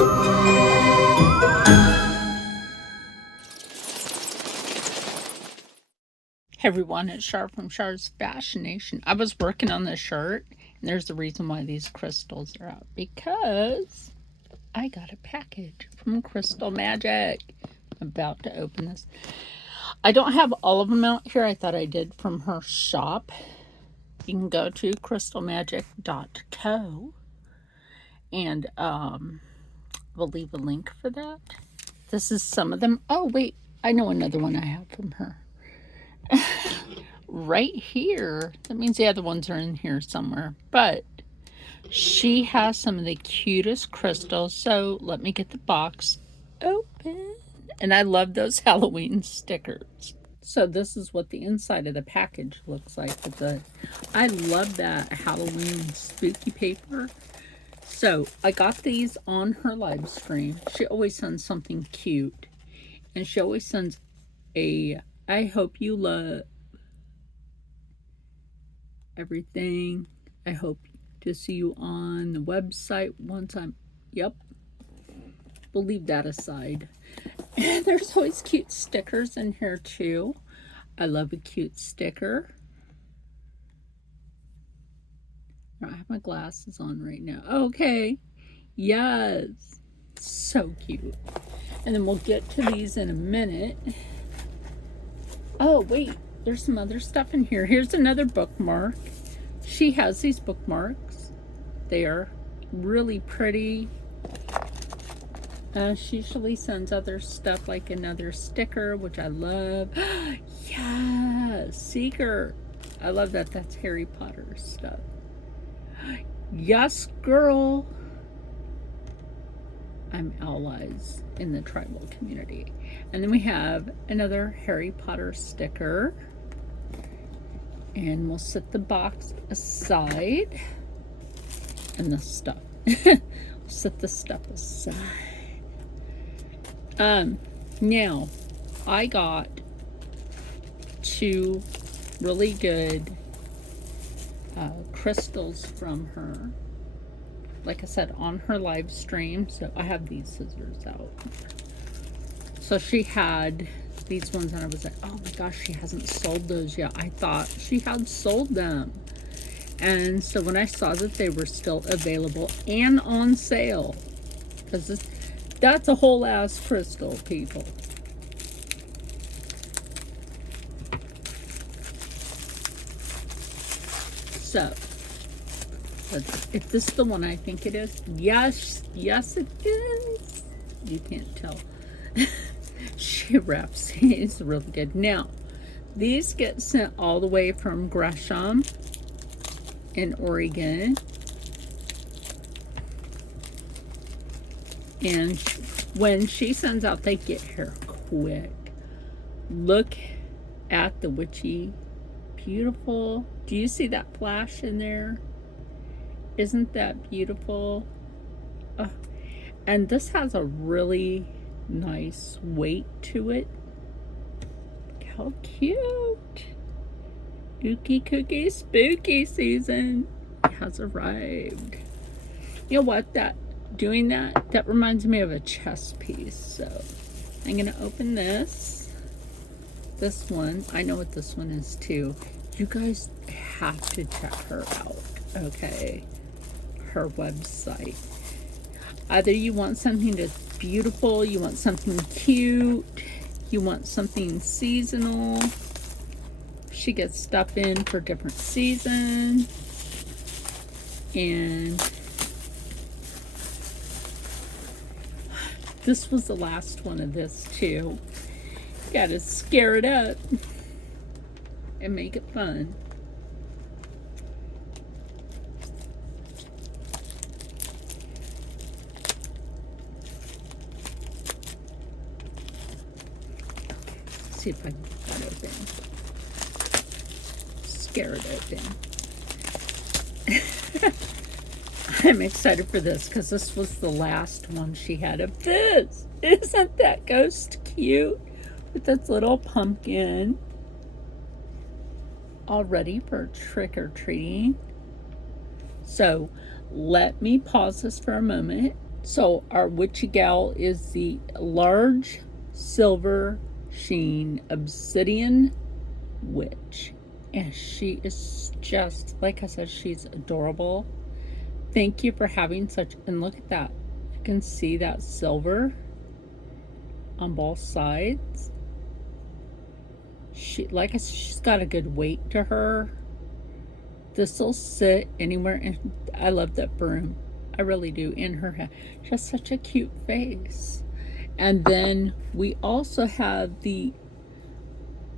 Hey everyone, it's Char from Char's Fascination. I was working on this shirt, and there's the reason why these crystals are out. Because I got a package from Crystal Magic. I'm about to open this. I don't have all of them out here. I thought I did from her shop. You can go to crystalmagic.co, and we'll leave a link for that. This is some of them. Oh, wait, I know another one I have from her. Right here. That means the other ones are in here somewhere. But she has some of the cutest crystals. So let me get the box open. And I love those Halloween stickers. So this is what the inside of the package looks like. I love that Halloween spooky paper. So I got these on her live stream. She always sends something cute. And she always sends a I hope you love everything. I hope to see you on the website once I'm, yep. We'll leave that aside. And there's always cute stickers in here too. I love a cute sticker. I don't have my glasses on right now. Okay. Yes. So cute. And then we'll get to these in a minute. Oh, wait. There's some other stuff in here. Here's another bookmark. She has these bookmarks. They are really pretty. She usually sends other stuff like another sticker, which I love. Yeah, Seeker. I love that. That's Harry Potter stuff. Yes, girl. I'm allies in the tribal community. And then we have another Harry Potter sticker. And we'll set the box aside. And the stuff. Set the stuff aside. Now, I got 2 really good crystals from her. Like I said, on her live stream. So I have these scissors out. So she had these ones, and I was like, oh my gosh, she hasn't sold those yet. I thought she had sold them. And so when I saw that they were still available and on sale, because that's a whole ass crystal, people. So, if this is the one I think it is, yes, it is. You can't tell. She wraps these really good. Now, these get sent all the way from Gresham in Oregon. And when she sends out, they get here quick. Look at the witchy, beautiful. Do you see that flash in there? Isn't that beautiful? And this has a really nice weight to it. Look how cute. Ookie cookie spooky season has arrived. You know what? Doing that reminds me of a chess piece. So I'm gonna open this one. I know what this one is too. You guys have to check her out. Okay, her website. Either you want something that's beautiful, you want something cute, you want something seasonal. She gets stuff in for different seasons. And this was the last one of this too. Gotta scare it up and make it fun. See if I can get that open. Scare it open. I'm excited for this because this was the last one she had of this. Isn't that ghost cute? With this little pumpkin. All ready for trick-or-treating. So let me pause this for a moment So our witchy gal is the large silver sheen obsidian witch. And she is just, like I said, she's adorable. Thank you for having such, and look at that. You can see that silver on both sides. She, like I said, she's got a good weight to her. This will sit anywhere, and I love that broom. I really do. In her head, she has such a cute face. And then we also have the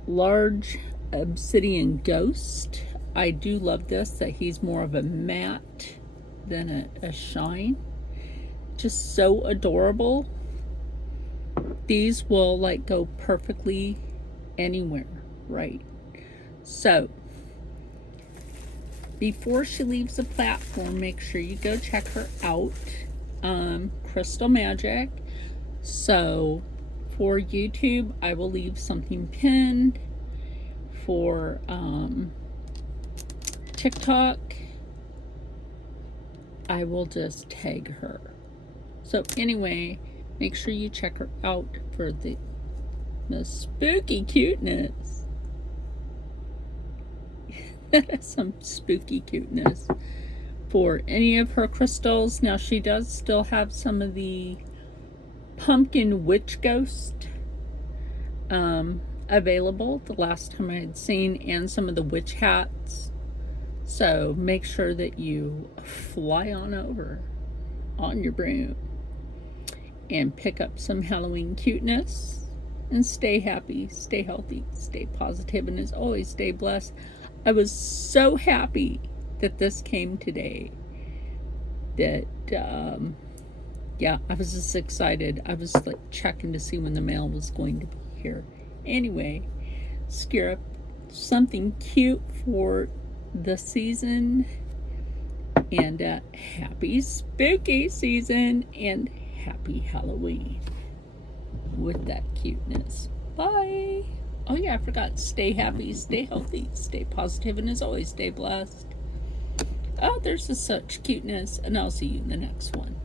large obsidian ghost. I do love this, that he's more of a matte than a shine. Just so adorable. These will like go perfectly anywhere, right? So before she leaves the platform, make sure you go check her out. Crystal Magick. So for YouTube, I will leave something pinned. For TikTok, I will just tag her. So anyway, make sure you check her out for the spooky cuteness. That is some spooky cuteness. For any of her crystals, now she does still have some of the pumpkin witch ghost available the last time I had seen, and some of the witch hats. So make sure that you fly on over on your broom and pick up some Halloween cuteness, and stay happy, stay healthy, stay positive, and as always, stay blessed. I was so happy that this came today. That yeah, I was just excited. I was like checking to see when the mail was going to be here. Anyway, scare up something cute for the season, and happy spooky season, and happy Halloween with that cuteness. Bye. Oh yeah, I forgot. Stay happy, stay healthy, stay positive, and as always, stay blessed. Oh, there's such cuteness, and I'll see you in the next one.